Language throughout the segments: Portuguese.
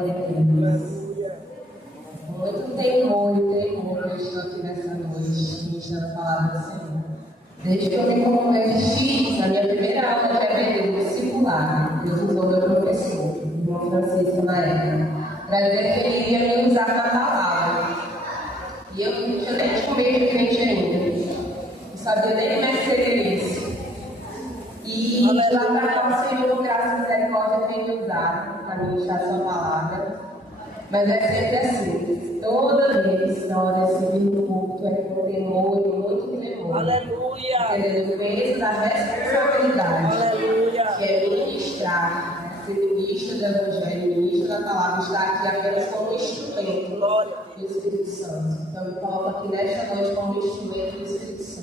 Glória a Deus. Muito temor eu estou aqui nessa noite, ministrando a palavra do Senhor. Desde que eu me converti, na minha primeira aula de aprender no discipular, Deus usou meu professor, o João Francisco na época, para dizer que ele iria me usar na palavra. E eu nem tinha meio de crente ainda, não sabia nem como é que seria isso. E de lá para cá, o Senhor, graças a misericórdia, tem me usado para ministrar sua palavra. Mas é sempre assim, toda vez na hora de subir no culto é com temor e muito temor. Aleluia! Entendendo o peso da responsabilidade. Aleluia! Que é ministrar, ser ministro do Evangelho, ministro da palavra, estar aqui apenas como instrumento do Espírito Santo. Então me coloco aqui nesta noite como instrumento do Espírito Santo.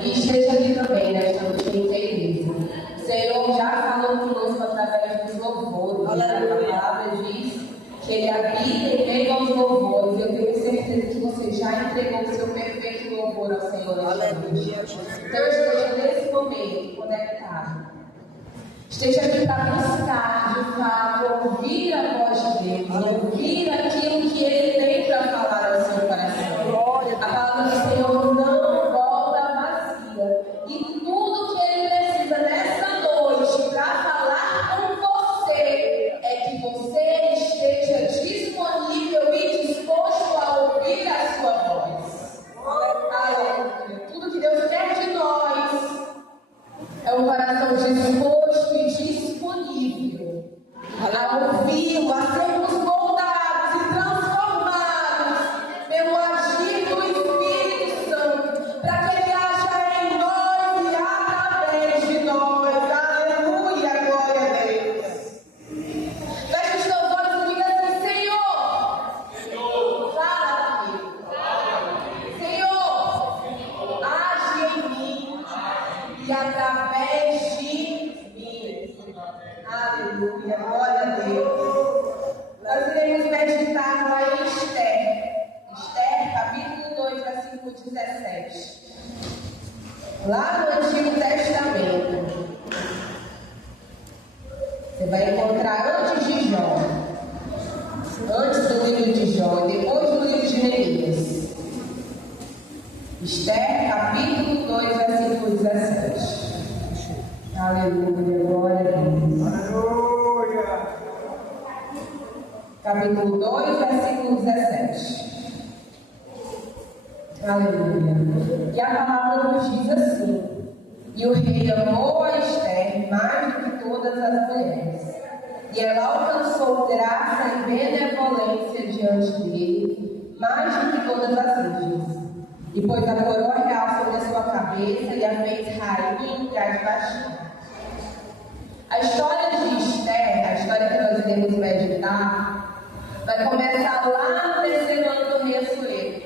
E esteja aqui também nesta noite em igreja. O Senhor já falou conosco através dos louvores. A palavra diz que Ele habita em meio aos louvores. Eu tenho certeza que você já entregou o seu perfeito louvor ao Senhor. Aleluia. Então esteja nesse momento conectado. Esteja aqui para buscar, de fato, ouvir a voz de Deus, ouvir aquilo que Ele tem para falar ao seu coração. A palavra do Senhor não volta vazia. E tudo que Ele precisa nessa noite para falar com você é que você esteja disponível e disposto a ouvir a sua voz. Aleluia. Tudo que Deus quer de nós é um coração disposto e disponível a ouvi-lo, a sermos moldados e transformados pelo agir do Espírito Santo, para que Ele haja em nós e através de nós. Aleluia, glória a Deus. Feche os teus olhos e diga assim: Senhor, fala comigo. Senhor, age em mim e através de mim. Aleluia, glória a Deus. Nós iremos meditar lá em Esther, capítulo 2, versículo 17. Lá no Antigo Testamento. Você vai encontrar antes de Jó. Antes do livro de Jó e depois do livro de Neemias. Esther, capítulo 2, versículo 17. Aleluia, glória a Deus. Aleluia. Capítulo 2, versículo 17. Aleluia. E a palavra nos diz assim: e o rei amou a Esther mais do que todas as mulheres, e ela alcançou graça e benevolência diante dele, mais do que todas as virgens. E pôs a coroa real sobre a sua cabeça e a fez rainha em lugar de baixinho. A história de Esther, a história que nós iremos meditar, vai começar lá no terceiro ano do rei Assuero.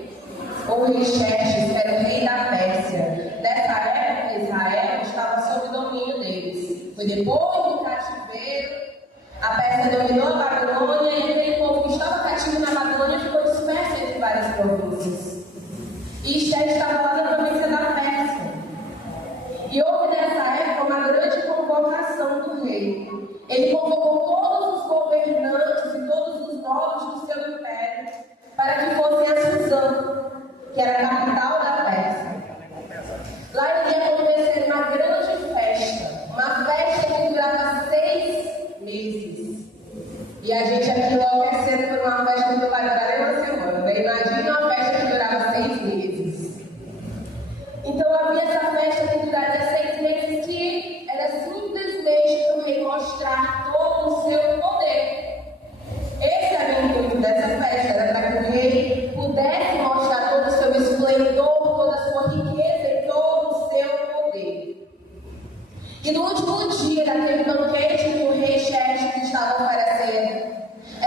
O rei Xerxes era o rei da Pérsia. Nessa época, Israel estava sob o domínio deles. Foi depois do cativeiro, a Pérsia dominou a Babilônia e aquele povo que estava cativo na Babilônia ficou disperso entre várias províncias. E Esther estava lá na província da Pérsia. E houve nessa época uma grande convocação do rei. Ele convocou todos os governantes e todos os nobres do seu império para que fossem a Suzã, que era a capital da Pérsia. Lá iria acontecer uma grande festa. Uma festa que durava 6 meses. E a gente aqui enlouquecendo por uma festa que vai durar uma semana. Imagina uma festa que durava 6 meses. Então havia essa festa que duraria 6 meses, que era simplesmente para o rei mostrar todo o seu poder. Esse era o intuito dessa festa, era para que o rei pudesse mostrar todo o seu esplendor, toda a sua riqueza e todo o seu poder. E no último dia daquele banquete que o rei Xerxes estava oferecendo,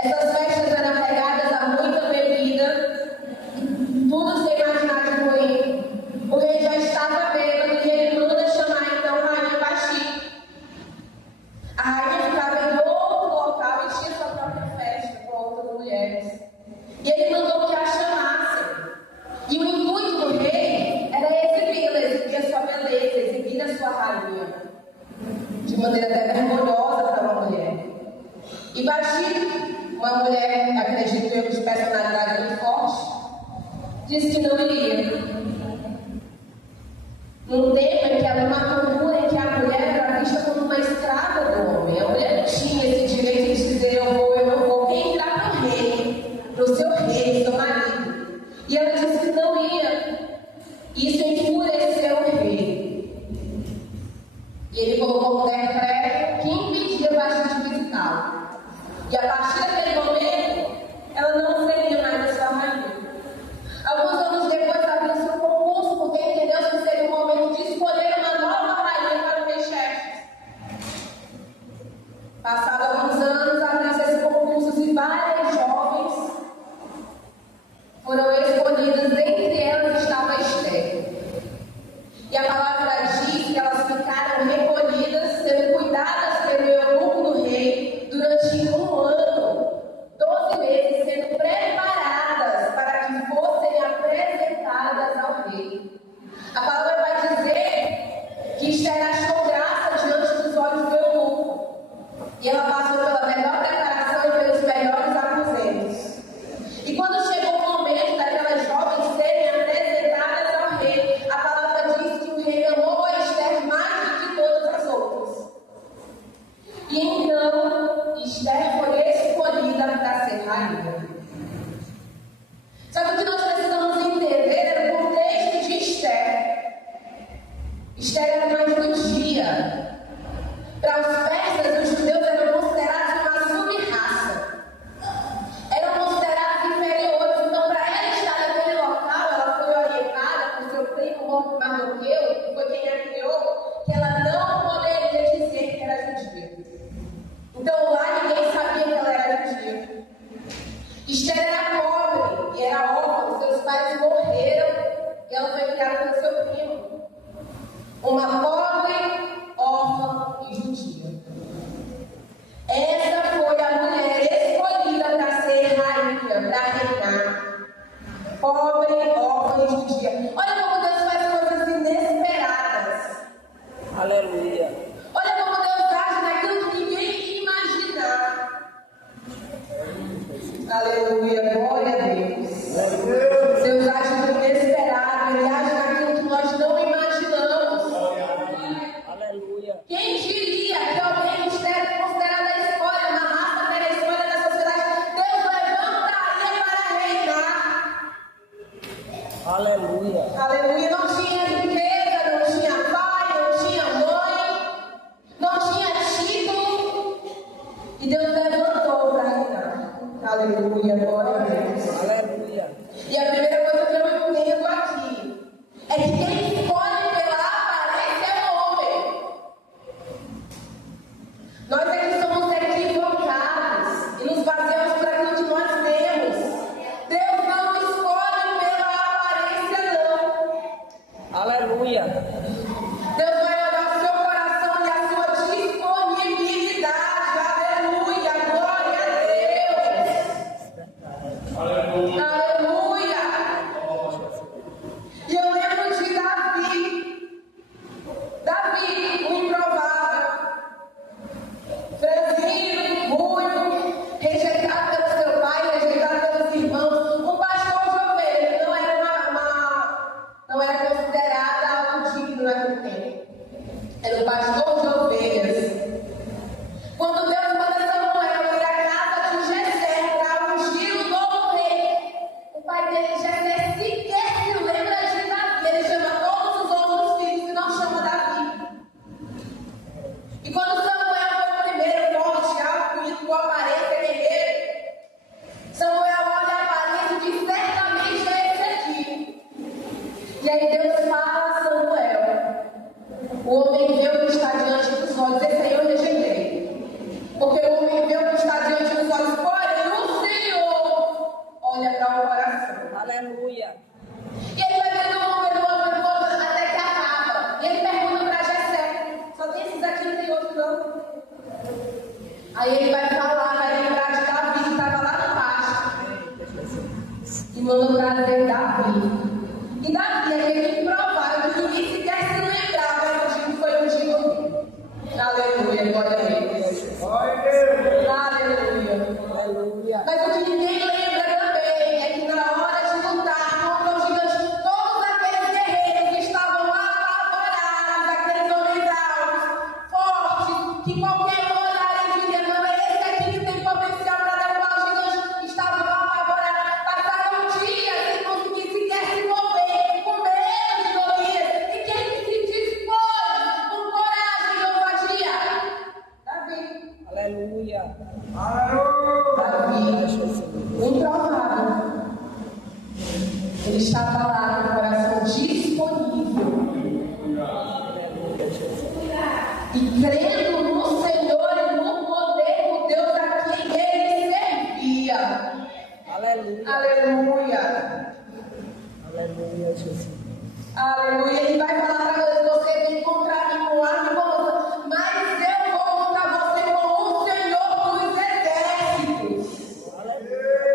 essas festas eram regadas a muita bebida, tudo sem imaginar de ruim. O rei já estava bêbado e ele manda chamar então a rainha Vasti. A rainha ficava em outro local e tinha sua própria festa com outras mulheres. E ele mandou que a chamassem. E o intuito do rei era exibi-la, exibir a sua beleza, exibir a sua rainha. De maneira até vergonhosa para uma mulher. E Vasti uma mulher, acredito eu, de personalidade muito forte, disse que não iria. Num tempo em que havia uma cultura em que a mulher era vista como uma escrava do homem. A mulher não tinha esse direito de dizer eu não vou, quem irá para o rei, para o seu rei, seu marido. E ela disse que não ia. Isso enfureceu o rei. E ele colocou um decreto que impedia a Vasti de visitá-lo. E a partir daquele momento, ela não seria mais a sua rainha. Alguns anos depois, abriu-se um concurso, porque entendeu que seria o momento de escolher uma nova rainha para o rei-chefe. Passados alguns anos, abriu-se esse concurso e várias jovens foram escolhidas. Entre elas estava Esther. E a palavra diz que elas ficaram recolhidas, sendo cuidadas pelo eunuco do rei durante um ano, 12 meses, sendo preparadas para que fossem apresentadas ao rei. A palavra vai dizer que Esther achou graça diante dos olhos do eunuco. E ela passou pela melhor preparação e pelos melhores aposentos. E quando chegou o momento daquelas jovens serem apresentadas ao rei, a palavra diz que o rei amou a Esther mais do que todas as outras. E então, Esther foi escolhida para ser rainha. Só que o que nós precisamos entender é o contexto de Esther. Esther era uma judia. Para os persas, os judeus eram considerados uma sub-raça. Eram considerados inferiores. Então, para ela estar naquele local, ela foi orientada por seu primo Mardoqueu, que foi quem a criou, que ela não poderia dizer que era judia. Então, lá ninguém sabia que ela era judia. Esther era pobre e era órfã. Seus pais morreram e ela foi criada pelo seu primo. Uma pobre, órfã e judia. Essa foi a mulher escolhida para ser rainha, para reinar. Pobre, órfã e judia. Olha como Deus faz coisas inesperadas. Aleluia. Olha como Deus age naquilo que ninguém imaginar. Aleluia, glória a Deus. Deus age no inesperado, Ele age naquilo que nós não imaginamos. Aleluia. Quem diria que alguém que esteja considerada a escolha, uma raça pela escolha da sociedade, Deus levantaria para reinar? Aleluia. Aleluia, não tinha riqueza, não tinha pai, não tinha mãe, não tinha título, e Deus levantou para reinar. Aleluia, glória a Deus. Aleluia. E a primeira coisa que eu entendo aqui é que quem escolhe pela aparência é o homem. Nós aqui somos equivocados e nos baseamos por aquilo que nós temos. Deus não escolhe pela aparência, não. Aleluia. Deus vai olhar o seu coração e a sua disponibilidade. Aleluia, glória a Deus. Aleluia. Aleluia. E eu lembro de Davi, o improvável, franzino, ruivo, rejeitado pelo seu pai, rejeitado pelos irmãos, um pastor de ovelhas, que não era considerado algo digno naquele tempo. Era um pastor de ovelhas. Quando Deus manda Samuel ir à casa de Jessé para ungir o novo rei, o pai dele, Jessé, sequer se lembra de Davi. Ele chama todos os outros filhos e não chama Davi. E quando Samuel foi o primeiro, forte, alto, bonito, com aparência, guerreiro, Samuel olha a aparência e diz: certamente é esse aqui. E aí Deus fala a Samuel: o homem vê o que está diante dos olhos, esse aí eu rejeitei. Porque o homem vê o que está diante dos olhos, porém o Senhor olha para o coração. Aleluia. E ele vai vendo um homem, até que acaba. E ele pergunta para Jessé: só tem esses aqui, não tem outro não? Aí ele vai falar, vai lembrar de Davi, que estava lá no pasto. E manda trazer Davi. E Davi é aquele improvável que ninguém sequer se lembrava do dia que foi ungido. Aleluia, glória a Deus. Aleluia. Aleluia. Davi, improvável. Ele estava lá com o coração disponível. E crendo no Senhor e no poder do Deus a quem ele servia. Aleluia. Aleluia. Aleluia, Jesus. Aleluia. Ele vai falar para você: vem encontrar mim com arma e com, mas eu vou encontrar você com o Senhor dos exércitos.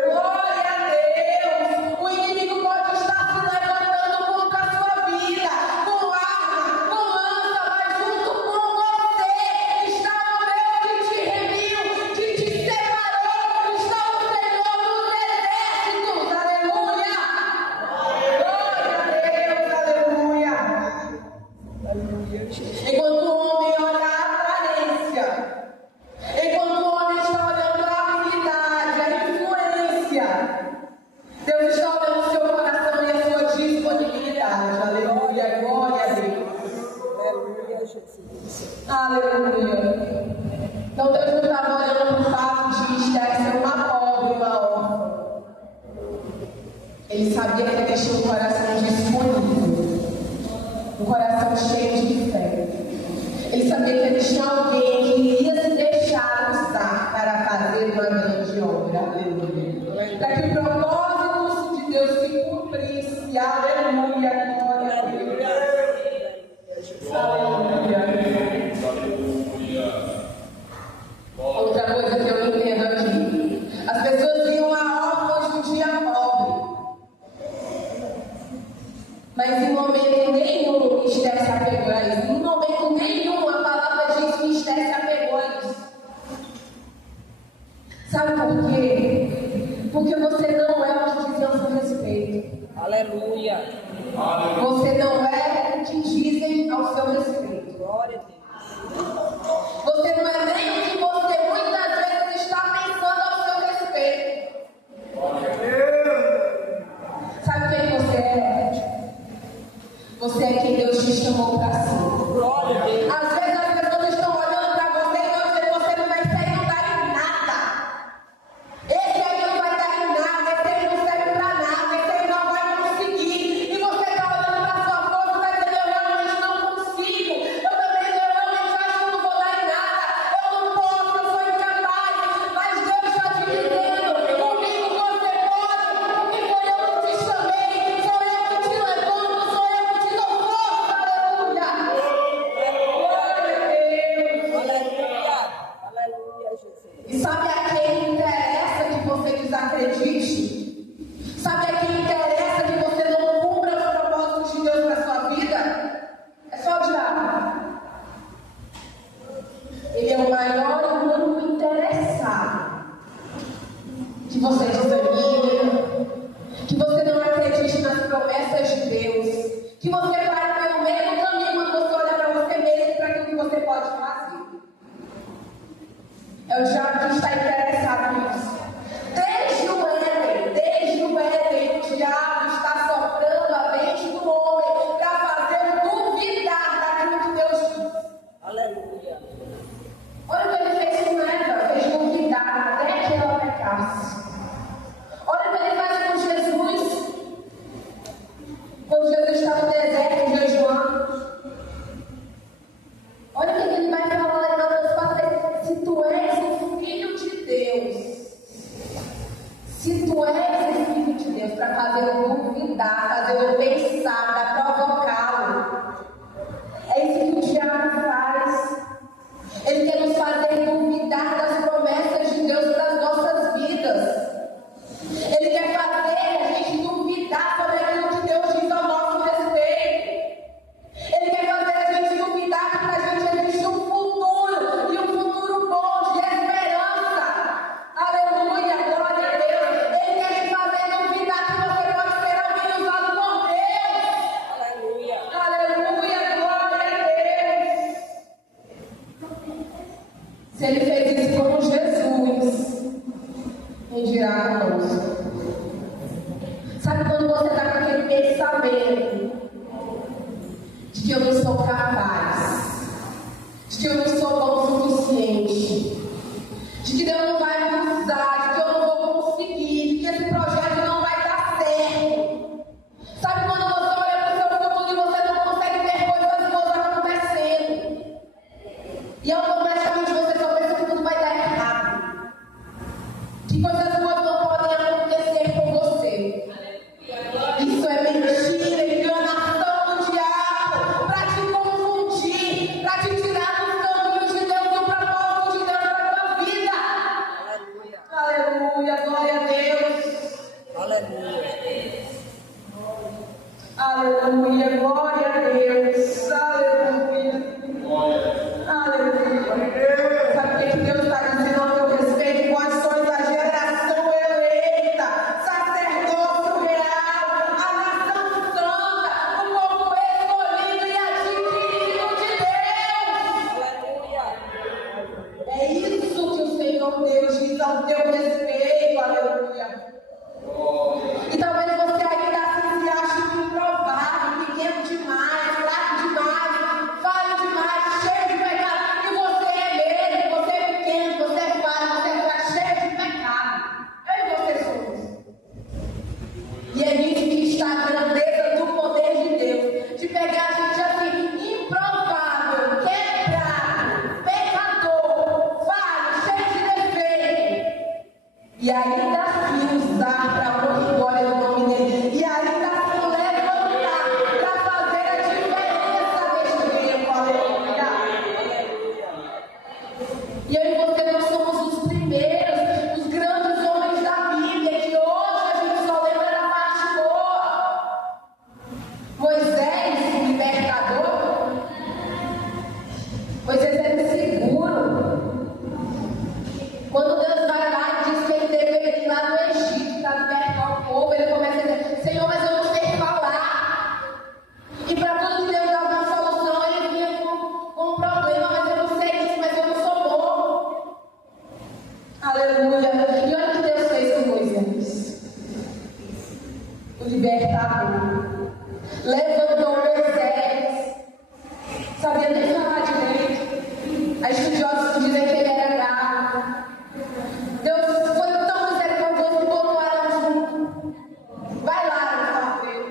Glória a Deus. O inimigo pode estar se levantando contra a sua vida, com arma, com lança, mas junto com você está o Deus que te remiu, que te separou, está o Senhor dos exércitos. Aleluia. Glória a Deus. Aleluia. Aleluia, Jesus. Enquanto o homem olha a aparência, enquanto o homem está olhando a habilidade, a influência, Deus está olhando o seu coração e a sua disponibilidade. Aleluia, glória a Deus. Aleluia, Jesus. Aleluia. Então Deus não estava olhando para o fato de Esther ser uma pobre, uma órfã. Ele sabia que ele tinha um coração disponível, um coração cheio de fé. Ele sabia que ele tinha alguém que iria se deixar usar para fazer uma grande obra. Aleluia. Para que o propósito de Deus se cumprisse. Aleluia. Glória a Deus. Aleluia. Outra coisa que eu entendo aqui: as pessoas viam a órfã judia pobre, mas em momento nenhum Esther se apegou a isso. Em momento nenhum a palavra diz que Esther se apegou a isso. Sabe por quê? Porque você não é o que dizem ao seu respeito. Aleluia. Você não é o que dizem ao seu respeito. Glória a Deus. Você não é nem o que você muitas vezes está pensando ao seu respeito. Sabe quem você é? Você é quem Deus te chamou para ser. Glória a Deus. Às vezes as pessoas estão olhando para você e vão dizer: você não vai sair, não dá em nada. Esse aí não vai dar em nada, esse aí não serve para nada, esse aí não vai conseguir. E você está olhando para a sua força e vai dizer: eu realmente não consigo. Eu realmente acho que não vou dar em nada. Eu não posso, eu sou incapaz. Mas Deus está te dizendo: comigo você pode. E foi eu que te chamei, sou eu que te levanto, sou eu que te dou força. Aleluia. Glória a Deus. Aleluia. Aleluia, Jesus. E sabe a quem interessa que você desacredite? Sabe a quem interessa que você não cumpra os propósitos de Deus para sua vida? É só o diabo. Ele é o maior e o único interessado. Que você desanime, que você não acredite nas promessas de Deus, que você pare pelo meio do caminho quando você olha para você mesmo e para aquilo que você pode fazer. É o diabo que está interessado nisso. Desde o Éden, o diabo está soprando a mente do homem para fazer duvidar daquilo que Deus diz. Aleluia. Olha o que ele fez com Eva, fez duvidar até que ela pecasse. Olha o que ele faz com Jesus, quando Jesus está no deserto jejuando. Olha o que ele vai falar em Mateus 4: se tu és o Filho de Deus, se tu és o Filho de Deus, para fazê-lo duvidar, fazê-lo pensar, para provocá-lo. É isso que o diabo faz. Ele quer nos fazer duvidar das promessas de Deus para as nossas vidas. Ele quer fazer a gente duvidar sobre aquilo que Deus diz ao nosso respeito. Ele quer fazer a gente duvidar que para a gente existe um futuro, e um futuro bom, de esperança. Aleluia, glória a Deus. Ele quer te fazer duvidar que você pode ser alguém usado por Deus. Aleluia. Aleluia, glória a Deus. Se ele fez isso com Jesus, quem dirá conosco? Sabe quando você está com aquele pensamento de que eu não sou capaz, de que eu não sou bom o suficiente, de que Deus Deus não vai me usar, de que eu não vou conseguir, de que esse projeto não vai dar certo. Sabe quando você olha para o seu futuro e você não consegue ver coisas boas acontecendo? E automaticamente você só pensa que tudo vai dar errado. Que coisas boas não podem acontecer com você. Isso é mentira, enganação do diabo, para te confundir, para te tirar do caminho de Deus, do propósito de Deus para a tua vida. Aleluia. Aleluia, glória a Deus. Aleluia. Aleluia, glória a Deus. Aleluia. Aleluia. Sabe o que Deus está dizendo ao teu respeito? Quais são a geração eleita, sacerdócio real, a nação santa, o povo escolhido e adquirido de Deus. Aleluia. É isso que o Senhor Deus diz ao teu respeito. Aleluia. E talvez você ainda assim se ache improvável, pequeno demais, fraco demais, falho demais, cheio de pecado. E você é mesmo, você é pequeno, você é falho, você é fraco, cheio de pecado. Eu e você somos. E é nisso que está a grandeza do poder de Deus. De pegar a gente assim, improvável, quebrado, pecador, falho, cheio de defeito. E ainda assim usar para a honra e glória do nome dele. E ainda assim levantar para fazer a diferença neste tempo. Aleluia. E eu e você nós somos os primeiros, os grandes homens da Bíblia, que hoje a gente só lembra da parte boa. Moisés, o libertador. Moisés era inseguro. Quando Deus vai lá e diz que ele deve ir lá no Egito para libertar o povo, ele começa a dizer: Senhor, mas eu não sei falar. E para tudo que Deus dava uma solução, ele vinha com um problema: mas eu não sei isso, mas eu não sou bom. Aleluia. E olha o que Deus fez com Moisés, o libertador. Levantou Moisés, sabia nem falar direito. As estudiosos dizem que ele era gago. Deus foi tão misericordioso que botou ela junto. Vai lá, meu filho.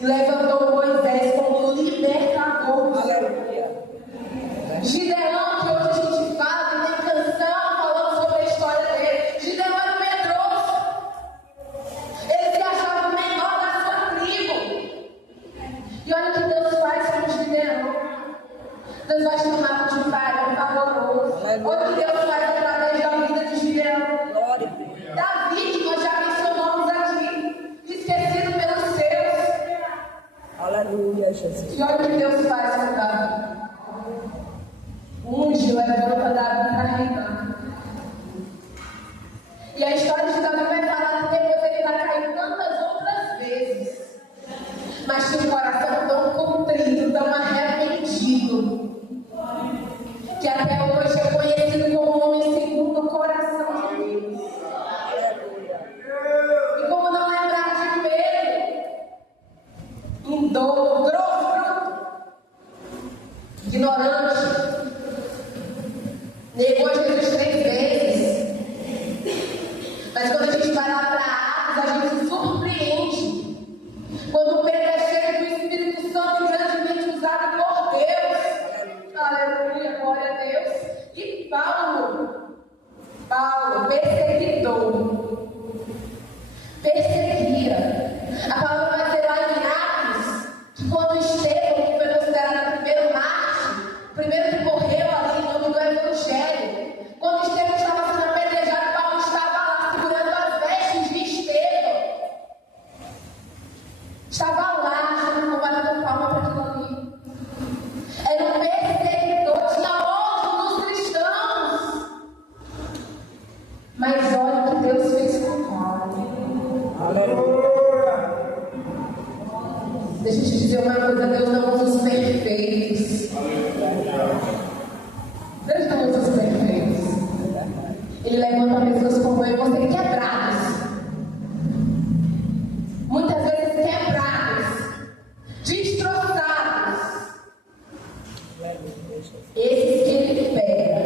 E levantou Moisés como libertador. Aleluia. Gideão, que hoje a gente fala, que tem canção falando sobre a história dele. Gideão era um medroso. Ele se achava o menor da sua tribo. E olha o que Deus faz com Gideão. Deus vai chamar de pai, favoroso. Olha o que Deus faz através da vida de Gideão. Glória a Deus. Davi, que nós já mencionamos aqui, esquecido pelos seus. Aleluia, Jesus. E olha o que Deus faz com Davi. Unge, levanta Davi para reinar. E a história de Davi vai falar que depois ele vai cair tantas outras vezes. Mas tinha um coração tão contrito, tão arrependido, que até hoje é conhecido como o homem segundo o coração de Deus. E como não lembrar de Pedro, indolo, grosso, ignorante, negou a Jesus 3 vezes. Mas quando a gente vai lá para Atos, a gente se surpreende. Quando Pedro é cheio do Espírito Santo e grandemente usado por Deus. Aleluia, glória a Deus. E Paulo, perseguidor. Perseguia. A palavra vai ser lá em Atos, que quando Estevão, que foi considerado o primeiro mártir, o primeiro que morreu ali em nome do Evangelho, quando Estevão estava sendo apedrejado, Paulo estava lá segurando as vestes de Estevão. Estava lá, batendo palma para aquilo ali. Era um perseguidor, tinha ódio dos cristãos. Mas olha o que Deus fez com Paulo. Aleluia. Deixa eu te dizer uma coisa: Deus não usa os perfeitos. Deus não usa os perfeitos. Ele levanta pessoas como eu e você quebrados. Muitas vezes quebrados, destroçados. Esses que ele pega,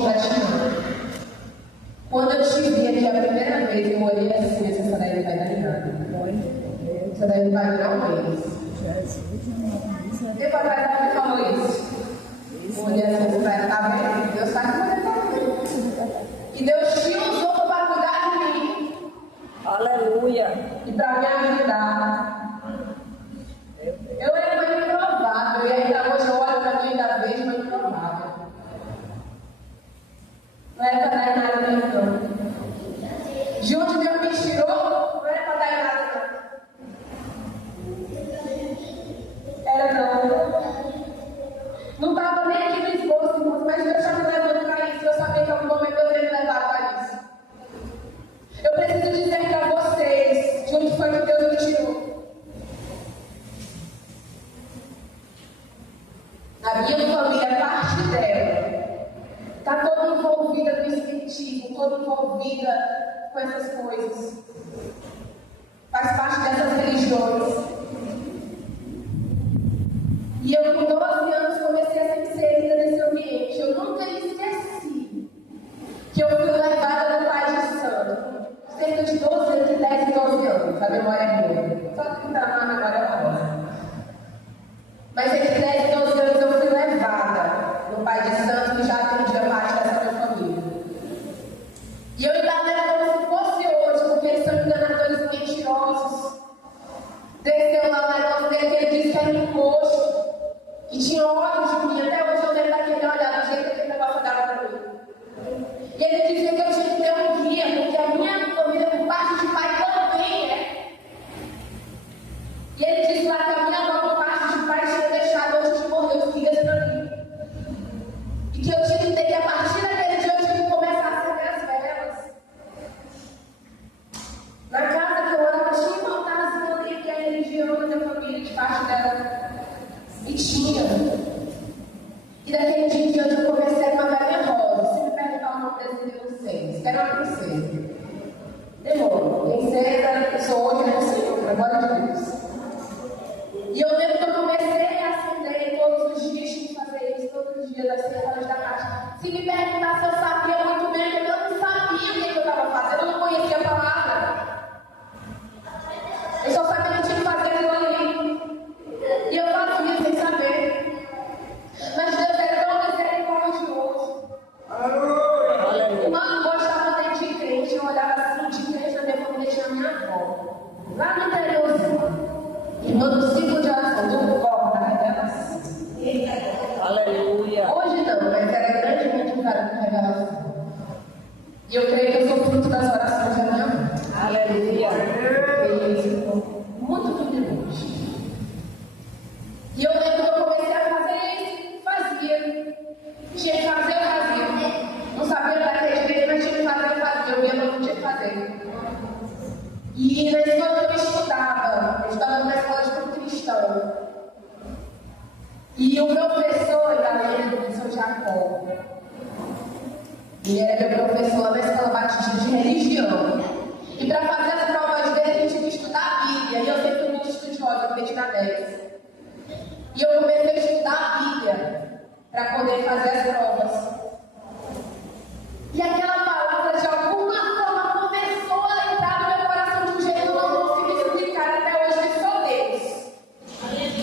te amo. Quando eu te vi aqui a primeira vez, eu olhei assim, essa daí não vai dar em nada. Essa daí não vai durar um mês. Tempo atrás ela me falou isso. Eu olhei assim, essa daí tá vendo? Deus sabe que você tá vendo. E Deus te usou para cuidar de mim. Aleluia. E para me ajudar. Eu era improvável. E ainda hoje eu olho para mim ainda vejo uma improvável. Não era para dar em nada mesmo, não. De onde Deus me tirou, não era para dar em nada, não. Era não. Não estava nem aqui no esforço, irmãos, mas Deus já me levando para isso. Eu sabia que algum momento eu ia me levar para isso. Eu preciso dizer para vocês de onde foi que Deus me tirou. A minha família, parte dela, está toda envolvida no espiritismo, toda envolvida com essas coisas. Faz parte dessas religiões. E eu, com 12 anos, comecei a ser inserida nesse ambiente. Eu nunca esqueci que eu fui levada no Pai de Santo. Cerca de 12, 10 e 12 anos. A memória é boa. Só que está na memória boa. Mas entre 10 e 12 anos eu fui levada no Pai de Santo, que já atendia parte dessa minha família. E eu ainda lembro como se fosse hoje, porque eles são enganadores mentirosos. Desceu lá o negócio dele, que ele disse que era um roxo. E tinha ódio de mim. Até hoje eu lembro daquele olhar, do jeito que aquele negócio dava para mim. E ele dizia que eu tinha que ter um guia, porque a minha família, por parte de pai, também é. E ele disse lá que a minha avó, por parte de pai, tinha deixado antes de morrer os guias para mim. E que eu tinha que ter que, a partir daquele dia, eu tinha que começar a acender as velas. Na casa que eu morava, tinha um altarzinho ali, que é a religião da minha família, de parte dela. E tinha. E daquele dia em diante eu comecei com uma velha rosa. Se me perguntar o nome desse, eu não sei. Isso era uma princesa. Demorou. Princesa, eu sou hoje, não sei, para glória de Deus. E eu lembro que eu comecei a acender todos os dias, tinha que fazer isso todos os dias, às 6 horas da tarde. Se me perguntar se eu sabia muito bem, eu não sabia o que eu estava fazendo, eu não conhecia a palavra. Eu só sabia que tinha que fazer aquilo ali. E eu fazia sem saber. Mas Deus é tão misericordioso. Irmão, eu gostava dentro de crente. Eu olhava assim, de crente na minha família, tinha a minha avó. Lá no interiorzinho. Irmã do ciclo de oração, do corpo da revelação. Aleluia. Hoje não, mas era grandemente usada com revelação. E eu creio que eu sou fruto das orações da minha mãe. Aleluia. Muito privilegio. E eu lembro que eu comecei a fazer isso, fazia. Tinha que fazer, eu fazia. Não sabia bater direito, mas tinha que fazer, eu fazia. Eu ia, mas não tinha que fazer. E na escola eu estudava numa escola de estudo cristão. E o meu professor, eu lembro, o professor Jacó, ele era meu professor lá na escola batista de religião. E para fazer as provas dele, a gente tinha que estudar a Bíblia. E eu sempre fui muito estudiosa, eu fiquei na 10. E eu comecei a estudar a Bíblia para poder fazer as provas. E aquela palavra, de alguma forma, começou a entrar no meu coração de um jeito que eu não consigo explicar até hoje, que só Deus.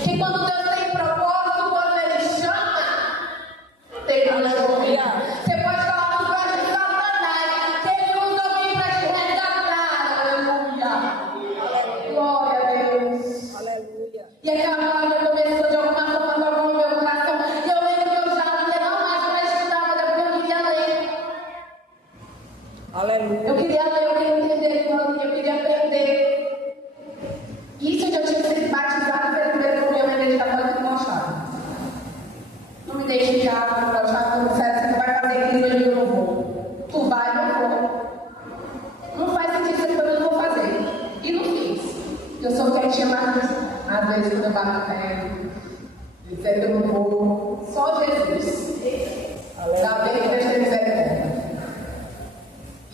Que quando Deus tem propósito, quando Ele chama, tem aleluia. Você pode falar dos pés de Satanás, que Ele usa alguém para te resgatar, aleluia. Glória a Deus. Aleluia. E aquela palavra começou de alguma forma a tocar no meu coração. E eu lembro que eu já não ia não mais para estudar, mas é porque eu queria ler. Aleluia. Eu queria ler, eu queria entender, eu queria aprender. Isso eu já tinha sido batizado pelo primeiro com minha igreja católica e mostrava. Não me deixe de água, não, já não sério, você vai fazer aquilo e eu não vou. Tu vai, não vou. Não faz sentido você quando eu não vou fazer. E não fiz. Eu sou quietinha, mas às vezes quando eu bato pé, disser que eu não vou. Só Jesus. Da vez que Deus tem misericórdia.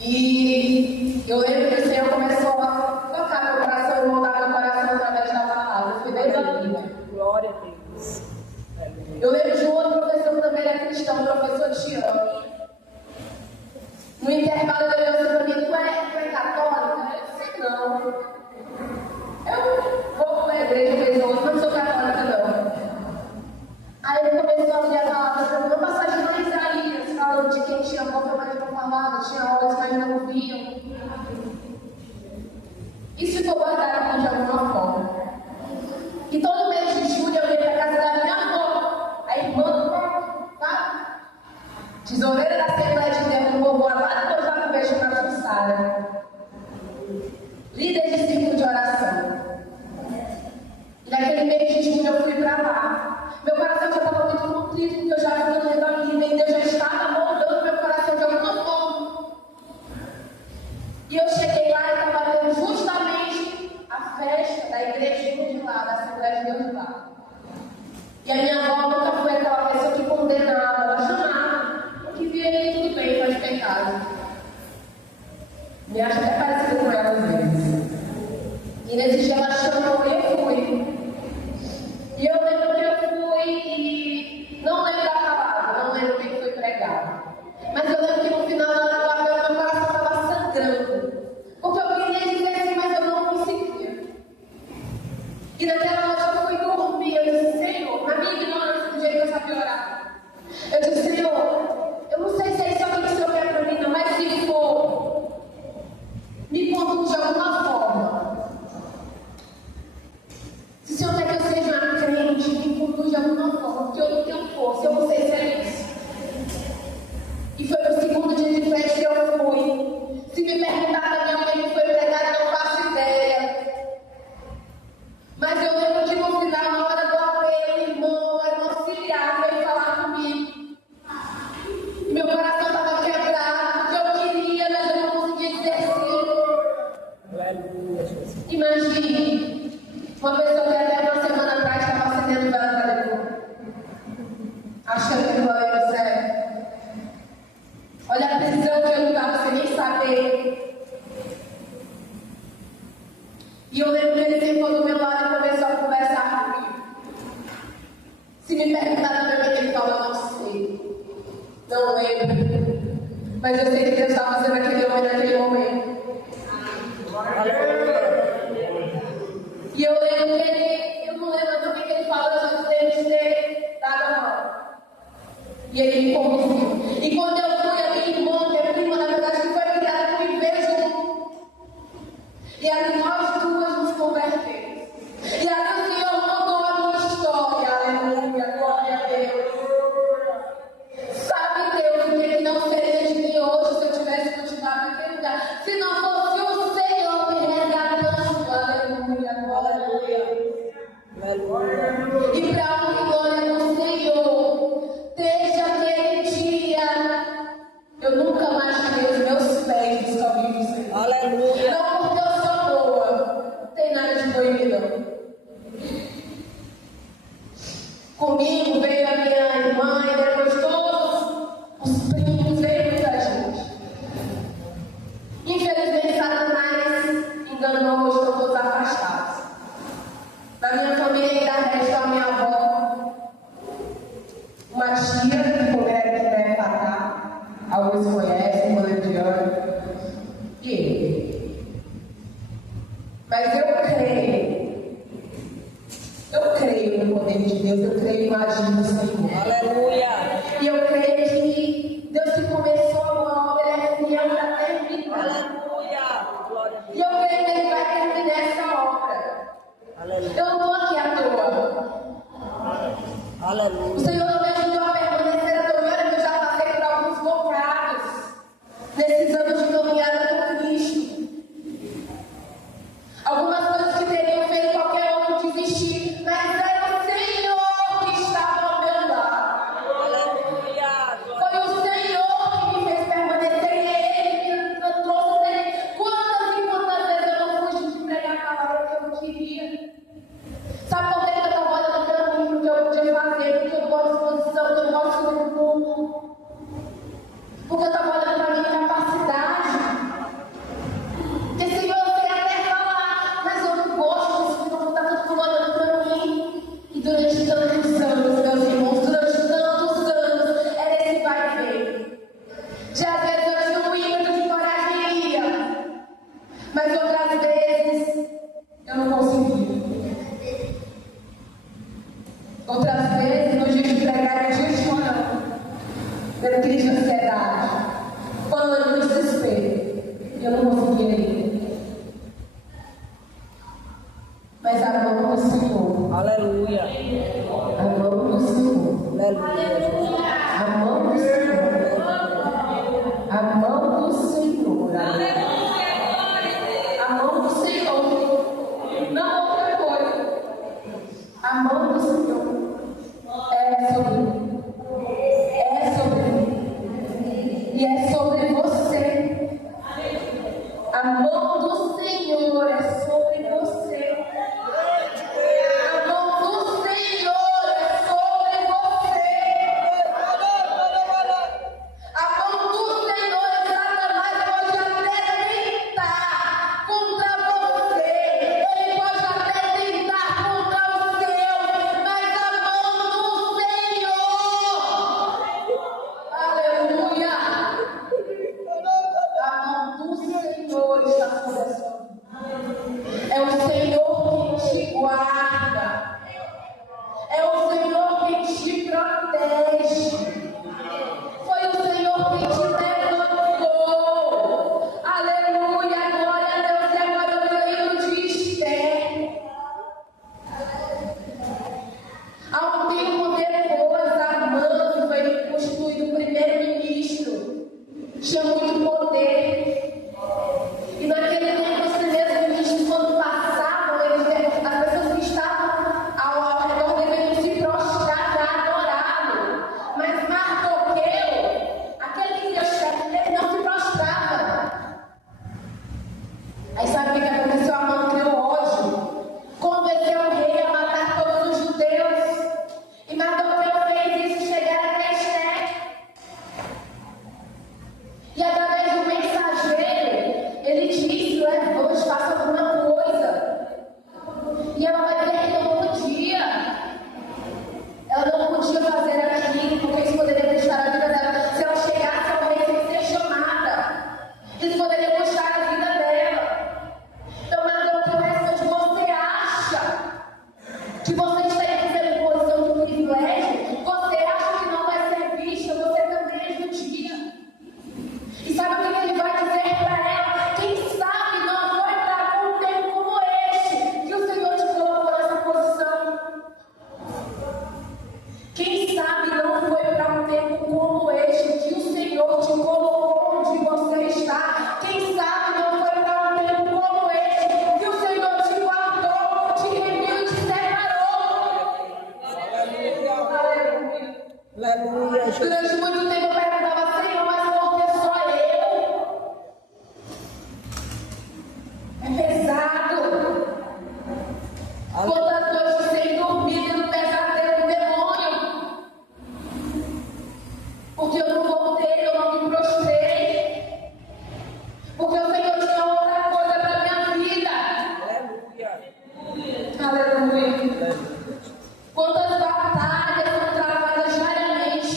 E eu lembro que o Senhor começou a tocar meu coração, moldar meu coração através da palavra. Foi bem bonito. Glória a Deus. Eu lembro de um outro professor que também era cristão, o professor Tiano. No intervalo ele olhou assim pra mim, tu é católica? Eu disse, não. Eu vou pra igreja vez ou outra, mas não sou católica não. Aí ele começou a abrir a palavra para mim, uma passagem lá em Isaías, falando de quem tinha boca, mas não falava, tinha olhos, mas não ouviam. Isso ficou guardado de alguma forma. E todo mês de julho eu ia para casa da minha avó, a irmã, tá? Tesoureira da Assembleia de Deus, no povo lá do Jaco Beijo na Jussara. Líder de círculo de oração. E naquele mês de julho eu fui para lá. Meu coração já estava muito contrito, porque eu já vinha lendo a Bíblia e Deus já estava moldando meu coração de alguma forma. E eu cheguei lá e estava tendo justamente a festa da igrejinha de lá, da Assembleia de Deus de lá. E a minha avó nunca foi aquela pessoa que condenava, ela chamava. O que via ali tudo bem, faz pecado. Me acho até parecido com ela às vezes. E nesse dia ela chamou e eu fui. E eu lembro que eu fui e não lembro da palavra, não lembro o que foi pregado. Mas eu lembro que no final da palavra meu coração estava sangrando. Porque eu queria dizer assim, mas eu não conseguia. E naquela noite eu fui dormir, eu disse, Senhor, na minha ignorância do jeito que eu sabia orar. Eu disse, Senhor, eu não sei se é isso aqui que o Senhor quer para mim, não, mas se for, me conduz de alguma forma. Se o Senhor quer que eu seja uma crente, me conduz de alguma forma, porque eu não tenho força, eu não sei se é isso. E foi pro segundo dia de festa que eu fui. Se me perguntar também o que foi pregado, eu não faço ideia. Mas eu lembro que no final, na hora do apelo, o irmão era um auxiliar, veio falar comigo. E meu coração estava quebrado, porque eu queria, mas eu não conseguia dizer sim. Imagine, uma pessoa que até uma semana atrás estava acendendo vela para depois. Achando que aquilo era sério. Olha a prisão que eu estava sem nem saber. E eu lembro que ele sentou do meu lado e começou a conversar comigo. Se me perguntaram também, ele falou, eu não sei. Não lembro. Mas eu sei que Deus estava fazendo aquele homem naquele momento. E eu lembro que ele, eu não lembro também que ele falou antes dele ter dado a mão. E ele me conduziu. E quando eu fui, a minha irmã, que é prima, na verdade, que foi criada comigo, veio junto. E ali nós duas nos convertemos. E ali o Senhor mudou a minha história. Aleluia, glória a Deus. Sabe, Deus, o que não seria de mim hoje se eu tivesse continuado naquele lugar? Se não fosse o Senhor me resgatando. Aleluia, glória a Deus. E para a glória do Senhor, desde aquele dia, eu nunca mais tirei os meus pés dos caminhos do Senhor. Aleluia. Não porque eu sou boa, não tem nada de boa em mim, não. Comigo veio a minha irmã e depois todos os primos, veio muita gente. Infelizmente, Satanás enganou, estão todos afastados. Na minha família ainda resta a minha avó, uma tia que congrega que deve falar, alguns conhecem, uma Lidiana, e ele. Mas eu creio no poder de Deus, eu creio no agir do Senhor. Aleluia. E eu creio que Deus que começou uma obra, Ele é fiel para terminar. Aleluia. Glória a Deus. E eu creio que Ele vai terminar essa obra. Aleluia. Eu não estou aqui à toa. Aleluia. O Senhor não me ajudou a permanecer a caminhada, que eu já passei por alguns bocados nesses anos de caminhada com Cristo. Algumas coisas que teriam feito qualquer outro desistir, mas era o Senhor que estava ao meu lado. Aleluia. Foi o Senhor que me fez permanecer e Ele que me trouxe dele. Quantas e quantas vezes eu não fugi de pregar a palavra que eu não queria? Sabe por que eu estava olhando para mim, porque eu podia fazer, porque eu gosto de disposição, porque eu gosto do mundo? Porque eu estava olhando para a minha capacidade. poder. E naquele tempo, os primeiros ministros, quando passavam, as pessoas que estavam ao redor deveriam se prostrar para adorá-lo. Mas Mardoqueu, aquele que deu chefe, ele não se prostrava. Aí sabe o que aconteceu? Amã criou ódio, convenceu o rei a matar todos os judeus. E Mardoqueu fez isso chegar até Esther. E através do mensageiro, ele disse: levante, faça alguma coisa. E ela vai dizer que não podia. Ela não podia fazer aquilo, porque isso poderia custar a vida dela. Se ela chegasse ao rei sem ser chamada, isso poderia custar a vida dela. Então Mardoqueu responde: você acha que você está em posição de privilégio? Você acha que não vai ser vista? Você também é judia. E sabe o que ele vai dizer para ela? Quem sabe não foi para um tempo como este que o Senhor te colocou nessa posição. Quem sabe não foi para um tempo como este que o Senhor te colocou onde você está. Quem sabe não foi para um tempo como este que o Senhor te guardou, te remiu e te separou. Aleluia. Aleluia. Durante muito tempo eu perguntava: Senhor, mas por que só eu? É pesado. Quantas noites sem dormir no pesadelo do demônio? Porque eu não voltei, eu não me prostrei. Porque o Senhor tinha outra coisa para minha vida. Aleluia. Aleluia. Quantas batalhas são travadas diariamente.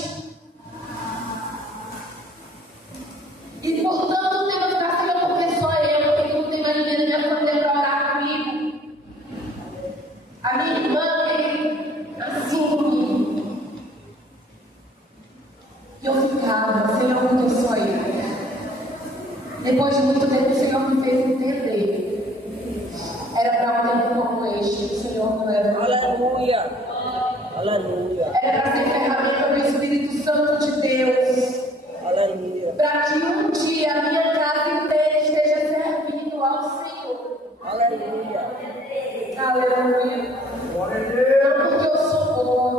E por tanto tempo eu ficar: Senhor, porque só eu, porque não tem mais ninguém na minha família para orar comigo. A minha irmã, assim comigo. E eu ficava: Senhor, porque só eu. Depois de muito tempo, o Senhor me fez entender. Era para um tempo como este, o Senhor não era. Aleluia. Aleluia. Era para ser ferramenta do Espírito Santo de Deus. Aleluia. Para que um dia a minha casa inteira esteja servindo ao Senhor. Aleluia. Aleluia. Não porque eu sou boa,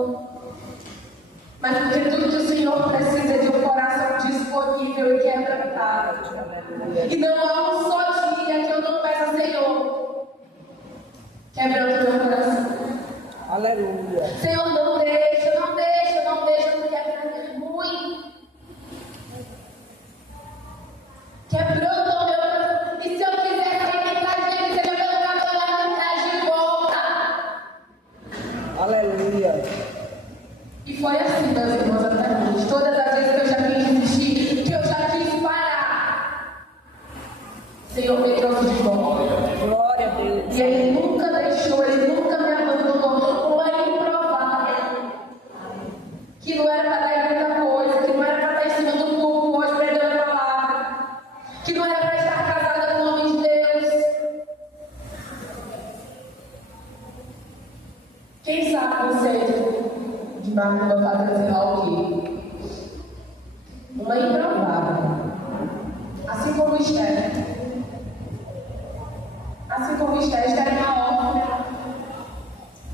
mas porque tudo que o Senhor precisa é de um coração disponível e quebrantado. E não há um só dia que eu não peça: Senhor, quebranta o meu coração. Aleluia. Senhor, não deixa, não deixa, não deixa, porque a vida é ruim. Quebrando o meu coração. E se eu quiser sair atrás dele, seja pelo caminho lá atrás de volta. Aleluia. E foi assim, meus irmãos, até hoje. Todas as vezes que eu já quis desistir, que eu já quis parar, o Senhor me trouxe de volta. Glória a Deus. E Ele nunca deixou, Ele nunca me abandonou. Uma improvável. Que não era para dar muita coisa, que não era para estar em cima do púlpito, hoje pregando a palavra. Que não era para estar casada com o homem de Deus. Quem sabe o conceito de Marco vai fazer o quê? Uma improvável. Assim como Esther. Assim como Esther é uma órfã.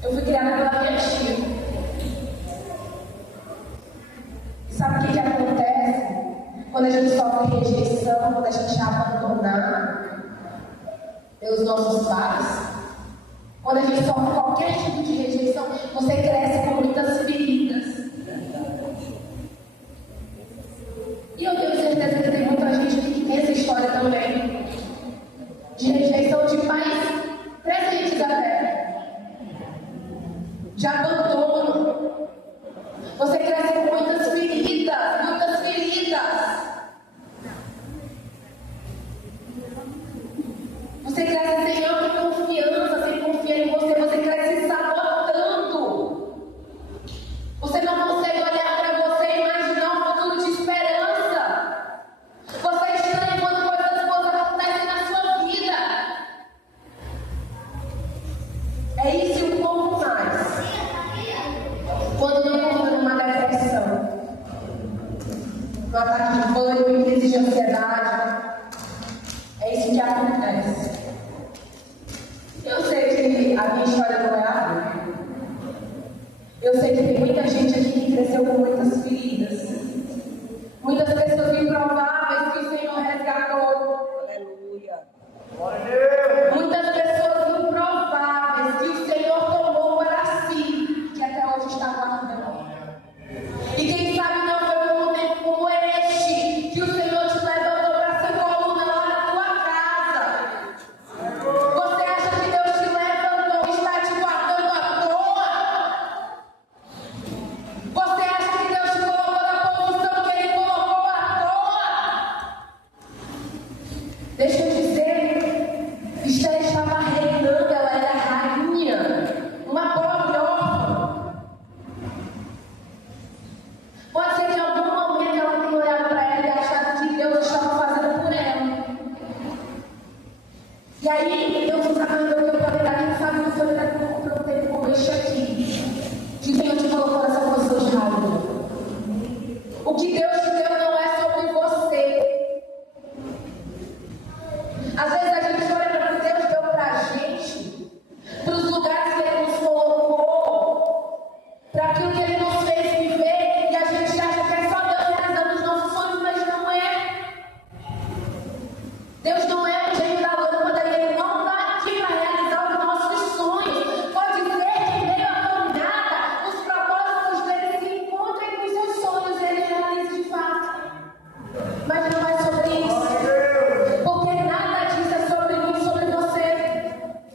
Eu fui criada pela minha tia. E sabe o que acontece? Quando a gente sofre rejeição, quando a gente é abandonado pelos nossos pais, quando a gente sofre qualquer tipo de rejeição, você cresce com muitas feridas. E eu tenho certeza que tem muita gente aqui que tem essa história também. De rejeição de pais presentes até. De abandono. Você cresce com muitas feridas, muitas feridas. Você cresce sem autoconfiança, sem confiar em você, você cresce se sabotando. Você não consegue olhar para você e imaginar um futuro de esperança. Você é estranho quando coisas boas acontecem na sua vida. É isso e um pouco mais. Quando não entra numa depressão, no ataque de pânico, em crise de ansiedade, isso que acontece. Eu sei que a minha história não é a minha. Eu sei que tem muita gente aqui que cresceu com muitas feridas. Muitas pessoas improváveis que o Senhor resgatou. Aleluia. Muitas pessoas improváveis que o Senhor tomou para si, que até hoje está guardando. E quem sabe não foi um momento como este, que o Senhor te levantou para ser coluna lá na tua casa. Você acha que Deus te levantou e está te guardando à toa? Você acha que Deus te colocou na posição que Ele colocou à toa? Deixa eu dizer, Esther estava reinando, ela era rainha, uma pobre órfã. Pode ser que em algum momento ela tenha olhado para ela e achado que Deus estava fazendo por ela. E aí, Deus está mandando eu para quem sabe não foi para um tempo como este aqui. Que o Senhor te colocou nessa posição de rainha. O que Deus te deu não é sobre você. Às vezes a gente olha para o que Deus deu para a gente, para os lugares que Ele nos colocou, para aquilo que Ele nos fez viver, e a gente acha que é só Deus realizando os nossos sonhos, mas não é. Deus não é o gênio da lâmpada e Ele não está aqui para realizar os nossos sonhos. Pode ser que em meio à caminhada, os propósitos dele se encontrem com os seus sonhos e Ele realize de fato. Mas não é sobre isso. Porque nada disso é sobre mim, sobre você.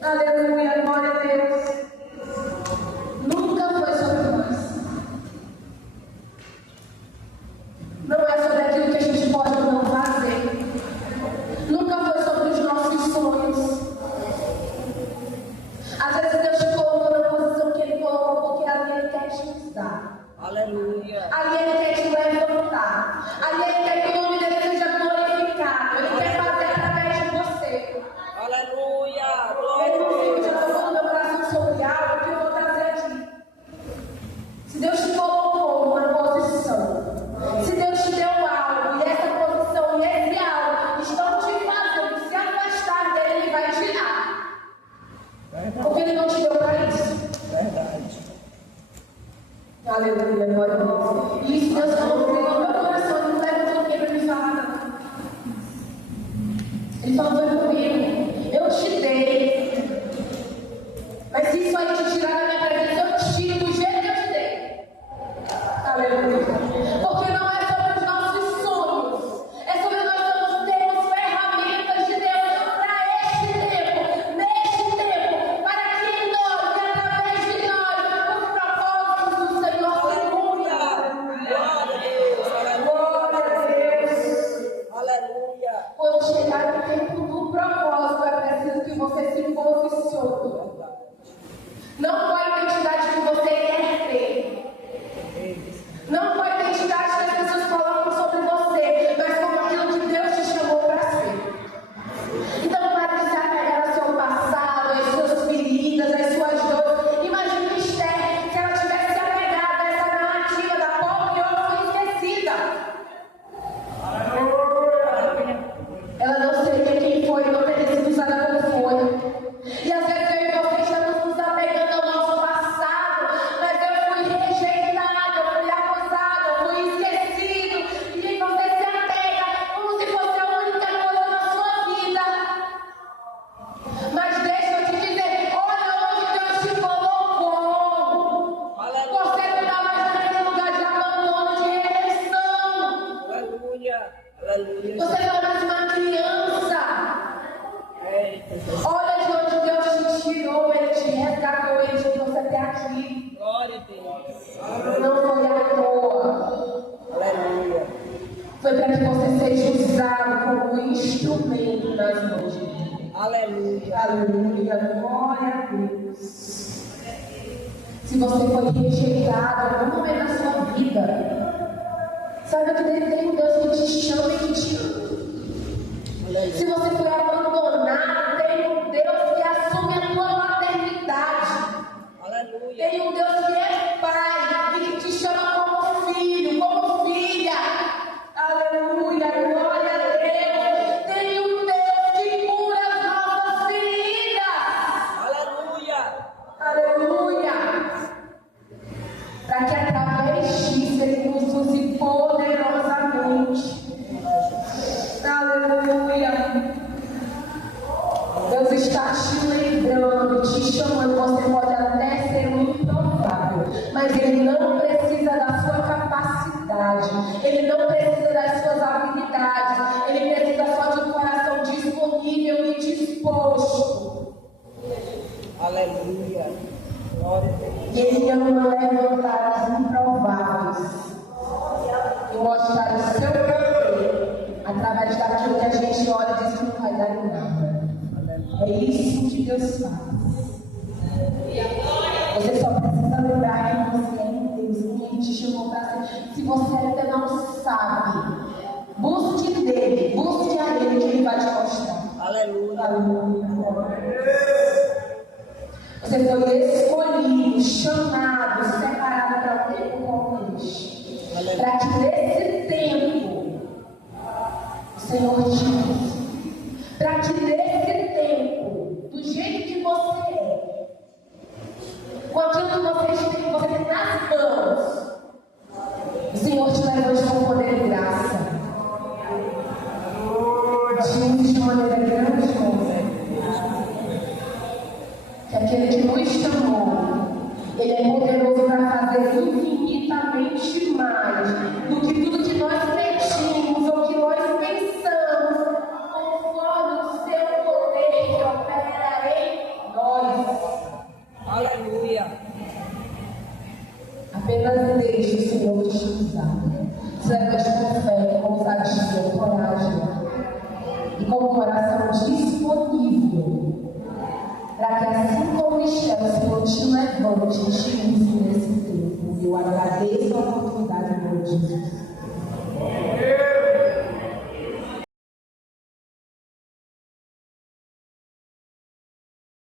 Aleluia, glória a Deus. Nunca foi sobre nós. Não é sobre aquilo que a gente pode ou não fazer. Nunca foi sobre os nossos sonhos. Às vezes Deus te colocou na posição que Ele colocou porque ali Ele quer te usar. Aleluia. Ali Ele quer te levantar. Ali Ele quer que o nome dele seja glorificado. Ele quer fazer através de você. Aleluia. Ele Glória a não Deus. fica colocando meu coração sobre algo que eu vou trazer aqui. Se Deus te colocou numa posição, se Deus te deu algo, e essa posição e esse algo estão te fazendo se afastar dele, Ele vai tirar. Porque Ele não te deu para isso. Verdade. Aleluia, glória a Deus. E isso Deus falou comigo no meu coração, Ele não levantou ninguém para me falar nada. Ele falou comigo, eu te dei. Mas se isso aí te tirar da minha presença, eu te tiro do jeito que eu te dei. Aleluia. Porque não é sobre os nossos sonhos, é sobre nós termos ferramentas de Deus para este tempo, neste tempo, para que em nós e através de nós os propósitos do Senhor se cumpram. Glória a Deus. Aleluia. Quando chegar o tempo do propósito, é preciso que você se posicione. Não com a identidade que você quer ter. Não com a identidade que as pessoas colocam sobre você, mas como aquilo que Deus te chamou para ser. Então, para de se apegar ao seu passado, às suas feridas, às suas dores. Imagine Esther, se ela tivesse se apegado a essa narrativa da pobre órfã esquecida. Ela não seria quem foi, não teria sido usada como foi. E às vezes eu e você estamos nos apegando ao nosso passado, mas eu fui rejeitada, eu fui acusada, eu fui esquecido. E você se apega como se fosse a única coisa na sua vida. Mas deixa eu te dizer, olha onde Deus te colocou. Você não está mais naquele lugar de abandono, de rejeição. Aleluia. Aleluia. Você não é mais uma criança. Eita, Jesus. Olha de onde Deus te tirou, Ele te resgatou, Ele te trouxe até aqui. Glória a Deus. Não foi à toa. Aleluia. Foi para que você seja usado como instrumento nas mãos de Deus. Aleluia. Aleluia, glória a Deus. Se você foi rejeitado em algum momento da sua vida, saiba que tem um Deus que te chama e que te ama. Se você foi abandonado, tem um Deus que assume a tua paternidade. Aleluia. Tem um Deus que é Pai e que te chama como filho, como filha. Aleluia, glória a Deus. Tem um Deus que Aleluia. Deus está te lembrando, te chamando. Você pode até ser muito improvável, mas Ele não precisa da sua capacidade, Ele não precisa das suas habilidades, Ele precisa só de um coração disponível e disposto. Aleluia. Glória a Deus. E Ele ama levantar os improváveis e mostrar o seu poder através daquilo que a gente olha e diz que não vai dar em nada. É isso que Deus faz. Você só precisa lembrar que você é em Deus, que Ele te chamou para ser. Se você ainda não sabe, busque dele, busque a Ele, que Ele vai te mostrar. Aleluia. Aleluia. Você foi escolhido, chamado, separado para um tempo como este. Para que nesse tempo o Senhor te use. Para que nesse tempo, do jeito que você é, com aquilo que você tem nas mãos, o Senhor te levante com poder e graça. Te use de maneira grande, que aquele que nos chamou, Ele é poderoso para fazer infinitamente mais do que tudo que nós pedimos ou que nós pensamos, conforme o seu poder que opera em nós. Aleluia. Apenas deixe o Senhor te usar. Leva-te com fé, com ousadia, coragem e com o coração disponível, para que assim como Michel, o Senhor te levante e te use nesse tempo. Eu agradeço a oportunidade, meu Jesus.